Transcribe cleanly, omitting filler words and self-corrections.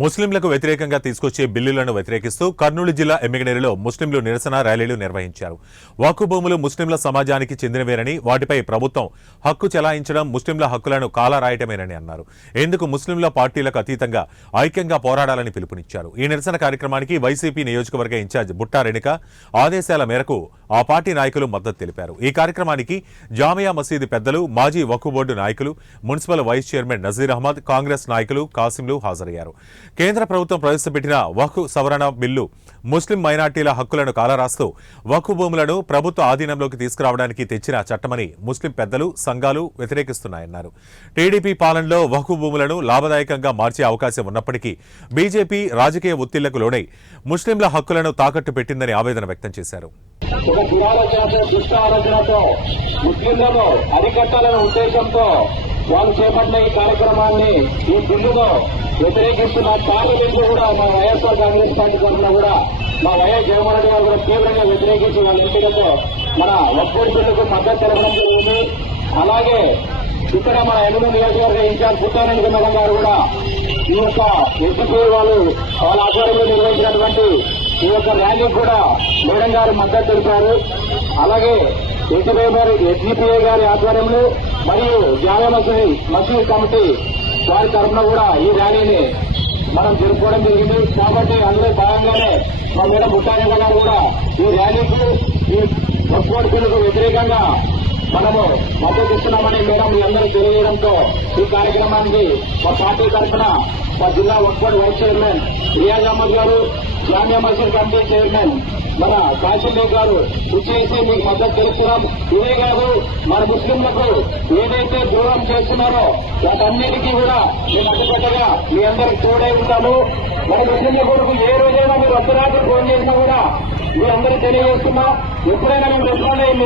ముస్లింలకు వ్యతిరేకంగా తీసుకొచ్చే బిల్లులను వ్యతిరేకిస్తూ కర్నూలు జిల్లా ఎమ్మిగనూరులో ముస్లింలు నిరసన ర్యాలీలు నిర్వహించారు. వక్ఫ్ భూములు ముస్లింల సమాజానికి చెందినవేనని, వాటిపై ప్రభుత్వం హక్కు చెలాయించడం ముస్లింల హక్కులను కాలరాయటమేనని అన్నారు. ఇందుకు ముస్లింల పార్టీలకు అతీతంగా ఐక్యంగా పోరాడాలని పిలుపునిచ్చారు. ఈ నిరసన కార్యక్రమానికి వైసీపీ నియోజకవర్గ ఇన్ఛార్జ్ బుట్టా రేణుక ఆదేశాల మేరకు ఆ పార్టీ నాయకులు మద్దతు తెలిపారు. ఈ కార్యక్రమానికి జామియా మసీదు పెద్దలు, మాజీ వక్ఫ్ బోర్డు నాయకులు, municipal vice chairman Nazir Ahmed, Congress నాయకులు, కాసింలు హాజరయ్యారు. కేంద్ర ప్రభుత్వం ప్రవేశపెట్టిన వక్ఫ్ సవరణ బిల్లు ముస్లిం మైనార్టీల హక్కులను కాలరాస్తూ వక్ఫ్ భూములను ప్రభుత్వ ఆధీనంలోకి తీసుకురావడానికి తెచ్చిన చట్టమని ముస్లిం పెద్దలు, సంఘాలు వ్యతిరేకిస్తున్నాయన్నారు. టీడీపీ పాలనలో వక్ఫ్ భూములను లాభదాయకంగా మార్చే అవకాశం ఉన్నప్పటికీ బీజేపీ రాజకీయ ఒత్తిళ్లకు లోనై ముస్లింల హక్కులను తాకట్టు పెట్టిందని ఆవేదన వ్యక్తం చేశారు. ఒక దురాలోచనతో ఆలోచనతో ముస్లింలను అరికట్టాలనే ఉద్దేశంతో వాళ్ళు చేపట్టిన ఈ కార్యక్రమాన్ని, ఈ బిల్లును వ్యతిరేకిస్తున్న పార్లమెంట్ కూడా మా వైఎస్ఆర్ కాంగ్రెస్ పార్టీ తరఫున కూడా మా వైఎస్ జగన్మోహన్ రెడ్డి గారు కూడా తీవ్రంగా వ్యతిరేకించి వాళ్ళ ఎంపికతో మన వక్ఫ్ బిల్లుకు మద్దతు తెలపడం జరిగింది. అలాగే ఇక్కడ మన ఎమ్మెల్యే నియోజకవర్గ ఇన్ఛార్జ్ బుట్టా రేణుక గారు కూడా ఈ యొక్క ఎస్పీ వాళ్ళ ఆధ్వర్యంలో నిర్వహించినటువంటి ఈ యొక్క ర్యాలీకి కూడా మేడం గారు మద్దతు తెలిపారు. అలాగే ఎస్డిపిఐ గారి ఆధ్వర్యంలో మరియు జామియా మసీద్ కమిటీ వారి తరఫున కూడా ఈ ర్యాలీని మనం జరుపుకోవడం జరిగింది. కాబట్టి అందులో భాగంగానే మా మేడం బుట్టా రేణుక గారు కూడా ఈ ర్యాలీకు, ఈ వక్ఫ్ బిల్లుకు వ్యతిరేకంగా మనము మద్దతు ఇస్తున్నామని మేడం మీ అందరూ తెలియజేయడంతో ఈ కార్యక్రమానికి మా పార్టీ తరఫున మా జిల్లా వక్ఫ్ వైస్ చైర్మన్ రియాజ్ అహ్మద్ గారు, జామియా మసీద్ కమిటీ చైర్మన్ మన కాశీం గారు చేసి మీకు మద్దతు తెలుపుతున్నాం. ఇదే కాదు, మన ముస్లింలకు ఏదైతే దూరం చేస్తున్నారో వాటన్నిటికీ కూడా మేము అడ్డుకట్టగా మీ అందరికి తోడై ఉంటాము. మన ముస్లింల కొరకు ఏ రోజైనా మీరు అర్ధరాత్రి ఫోన్ చేసినా కూడా మీ అందరూ తెలియజేస్తున్నా. ఎప్పుడైనా మేము రెస్పాండ్ అయ్యి